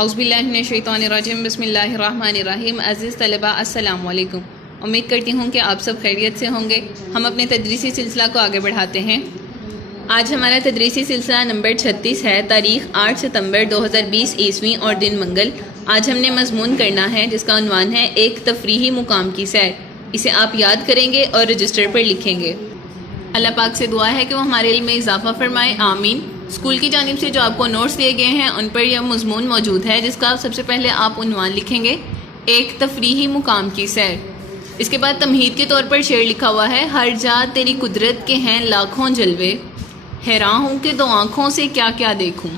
اعوذ باللہ من الشیطان الرجیم، بسم اللہ الرحمن الرحیم۔ عزیز طلبہ السلام علیکم، امید کرتی ہوں کہ آپ سب خیریت سے ہوں گے۔ ہم اپنے تدریسی سلسلہ کو آگے بڑھاتے ہیں۔ آج ہمارا تدریسی سلسلہ نمبر 36 ہے، تاریخ 8 ستمبر 2020 عیسوی اور دن منگل۔ آج ہم نے مضمون کرنا ہے جس کا عنوان ہے ایک تفریحی مقام کی سیر۔ اسے آپ یاد کریں گے اور رجسٹر پر لکھیں گے۔ اللہ پاک سے دعا ہے کہ وہ ہمارے علم میں اضافہ فرمائے، آمین۔ اسکول کی جانب سے جو آپ کو نوٹس دیے گئے ہیں ان پر یہ مضمون موجود ہے، جس کا سب سے پہلے آپ عنوان لکھیں گے ایک تفریحی مقام کی سیر۔ اس کے بعد تمہید کے طور پر شعر لکھا ہوا ہے، ہر جا تیری قدرت کے ہیں لاکھوں جلوے، حیران ہوں کہ دو آنکھوں سے کیا کیا دیکھوں۔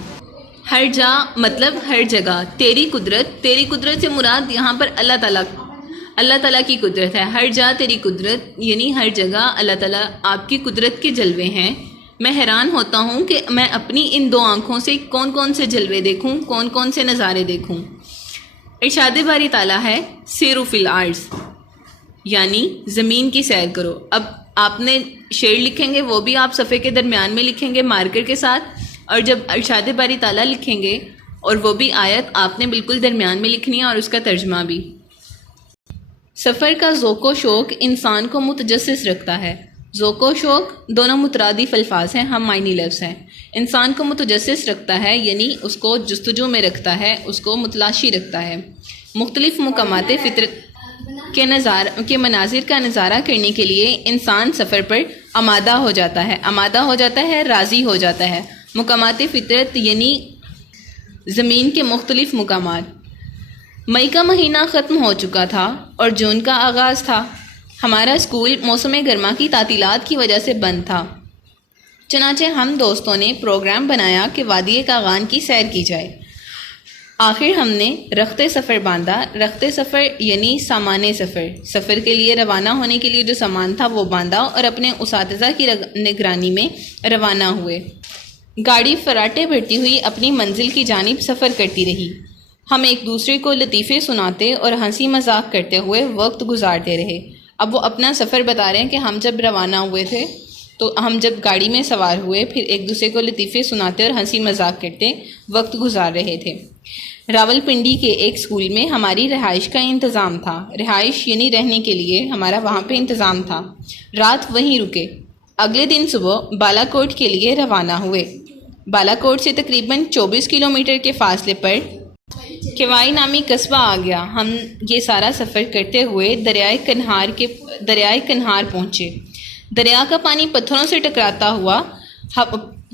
ہر جا مطلب ہر جگہ، تیری قدرت سے مراد یہاں پر اللہ تعالیٰ کی قدرت ہے۔ ہر جا تیری قدرت یعنی ہر جگہ اللہ تعالیٰ آپ کی قدرت کے جلوے ہیں۔ میں حیران ہوتا ہوں کہ میں اپنی ان دو آنکھوں سے کون کون سے جلوے دیکھوں، کون کون سے نظارے دیکھوں۔ ارشاد باری تعالیٰ ہے سیروا فی الارض، یعنی زمین کی سیر کرو۔ اب آپ نے شعر لکھیں گے وہ بھی آپ صفحے کے درمیان میں لکھیں گے مارکر کے ساتھ، اور جب ارشاد باری تعالیٰ لکھیں گے اور وہ بھی آیت آپ نے بالکل درمیان میں لکھنی ہے اور اس کا ترجمہ بھی۔ سفر کا ذوق و شوق انسان کو متجسس رکھتا ہے۔ ذوق و شوق دونوں مترادف الفاظ ہیں، ہم معنی لفظ ہیں۔ انسان کو متجسس رکھتا ہے یعنی اس کو جستجو میں رکھتا ہے، اس کو متلاشی رکھتا ہے۔ مختلف مقامات فطرت کے مناظر کا نظارہ کرنے کے لیے انسان سفر پر آمادہ ہو جاتا ہے، راضی ہو جاتا ہے۔ مقامات فطرت یعنی زمین کے مختلف مقامات۔ مئی کا مہینہ ختم ہو چکا تھا اور جون کا آغاز تھا۔ ہمارا اسکول موسم گرما کی تعطیلات کی وجہ سے بند تھا، چنانچہ ہم دوستوں نے پروگرام بنایا کہ وادی کاغان کی سیر کی جائے۔ آخر ہم نے رخت سفر باندھا۔ رخت سفر یعنی سامان سفر، سفر کے لیے روانہ ہونے کے لیے جو سامان تھا وہ باندھا اور اپنے اساتذہ کی نگرانی میں روانہ ہوئے۔ گاڑی فراٹے بھرتی ہوئی اپنی منزل کی جانب سفر کرتی رہی۔ ہم ایک دوسرے کو لطیفے سناتے اور ہنسی مذاق کرتے ہوئے وقت گزارتے رہے۔ اب وہ اپنا سفر بتا رہے ہیں کہ ہم جب روانہ ہوئے تھے تو ہم جب گاڑی میں سوار ہوئے، پھر ایک دوسرے کو لطیفے سناتے اور ہنسی مذاق کرتے وقت گزار رہے تھے۔ راول پنڈی کے ایک اسکول میں ہماری رہائش کا انتظام تھا۔ رہائش یعنی رہنے کے لیے ہمارا وہاں پہ انتظام تھا۔ رات وہیں رکے۔ اگلے دن صبح بالا کوٹ کے لیے روانہ ہوئے۔ بالا کوٹ سے تقریباً 24 کلومیٹر کے فاصلے پر کیوائی نامی قصبہ آ گیا۔ ہم یہ سارا سفر کرتے ہوئے دریائے کنہار پہنچے۔ دریا کا پانی پتھروں سے ٹکراتا ہوا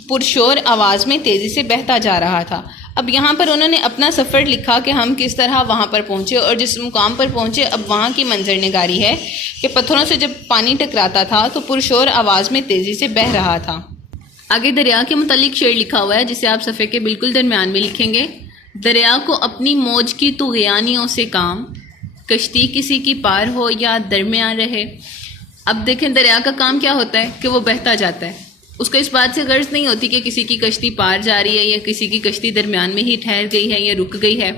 پرشور آواز میں تیزی سے بہتا جا رہا تھا۔ اب یہاں پر انہوں نے اپنا سفر لکھا کہ ہم کس طرح وہاں پر پہنچے اور جس مقام پر پہنچے اب وہاں کی منظر نگاری ہے کہ پتھروں سے جب پانی ٹکراتا تھا تو پرشور آواز میں تیزی سے بہہ رہا تھا۔ آگے دریا کے متعلق شعر لکھا ہوا ہے جسے آپ صفحے کے بالکل درمیان میں لکھیں گے۔ دریا کو اپنی موج کی طغیانیوں سے کام، کشتی کسی کی پار ہو یا درمیان رہے۔ اب دیکھیں دریا کا کام کیا ہوتا ہے کہ وہ بہتا جاتا ہے، اس کو اس بات سے غرض نہیں ہوتی کہ کسی کی کشتی پار جا رہی ہے یا کسی کی کشتی درمیان میں ہی ٹھہر گئی ہے یا رک گئی ہے۔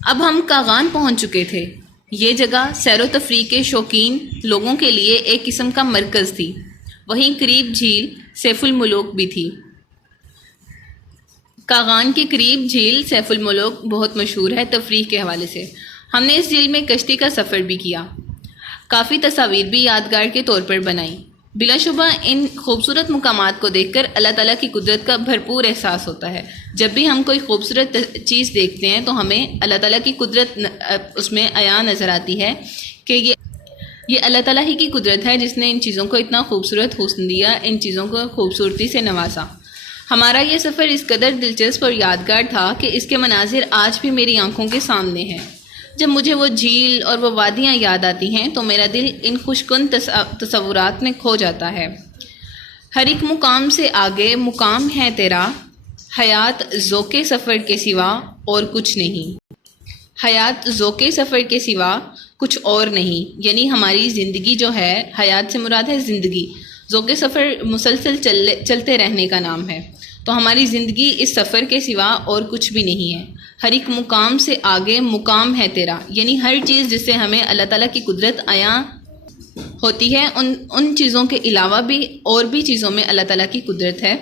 اب ہم کاغان پہنچ چکے تھے۔ یہ جگہ سیر و تفریح کے شوقین لوگوں کے لیے ایک قسم کا مرکز تھی۔ وہیں قریب جھیل سیف الملوک بھی تھی۔ کاغان کے قریب جھیل سیف الملوک بہت مشہور ہے تفریح کے حوالے سے۔ ہم نے اس جھیل میں کشتی کا سفر بھی کیا، کافی تصاویر بھی یادگار کے طور پر بنائی۔ بلا شبہ ان خوبصورت مقامات کو دیکھ کر اللہ تعالیٰ کی قدرت کا بھرپور احساس ہوتا ہے۔ جب بھی ہم کوئی خوبصورت چیز دیکھتے ہیں تو ہمیں اللہ تعالیٰ کی قدرت اس میں عیاں نظر آتی ہے کہ یہ اللہ تعالیٰ ہی کی قدرت ہے جس نے ان چیزوں کو اتنا خوبصورت حسن دیا، ان چیزوں کو خوبصورتی سے نوازا۔ ہمارا یہ سفر اس قدر دلچسپ اور یادگار تھا کہ اس کے مناظر آج بھی میری آنکھوں کے سامنے ہیں۔ جب مجھے وہ جھیل اور وہ وادیاں یاد آتی ہیں تو میرا دل ان خوشکن تصورات میں کھو جاتا ہے۔ ہر ایک مقام سے آگے مقام ہے تیرا، حیات ذوق سفر کے سوا اور کچھ نہیں۔ حیات ذوق سفر کے سوا کچھ اور نہیں، یعنی ہماری زندگی جو ہے، حیات سے مراد ہے زندگی، ذوق سفر مسلسل چلتے رہنے کا نام ہے، تو ہماری زندگی اس سفر کے سوا اور کچھ بھی نہیں ہے۔ ہر ایک مقام سے آگے مقام ہے تیرا، یعنی ہر چیز جس سے ہمیں اللہ تعالیٰ کی قدرت عیاں ہوتی ہے، ان چیزوں کے علاوہ بھی اور بھی چیزوں میں اللہ تعالیٰ کی قدرت ہے۔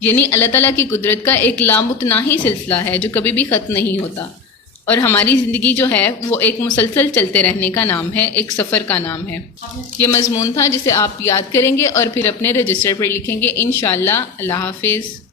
یعنی اللہ تعالیٰ کی قدرت کا ایک لامتناہی سلسلہ ہے جو کبھی بھی ختم نہیں ہوتا، اور ہماری زندگی جو ہے وہ ایک مسلسل چلتے رہنے کا نام ہے، ایک سفر کا نام ہے۔ یہ مضمون تھا جسے آپ یاد کریں گے اور پھر اپنے رجسٹر پر لکھیں گے انشاءاللہ۔ اللہ حافظ۔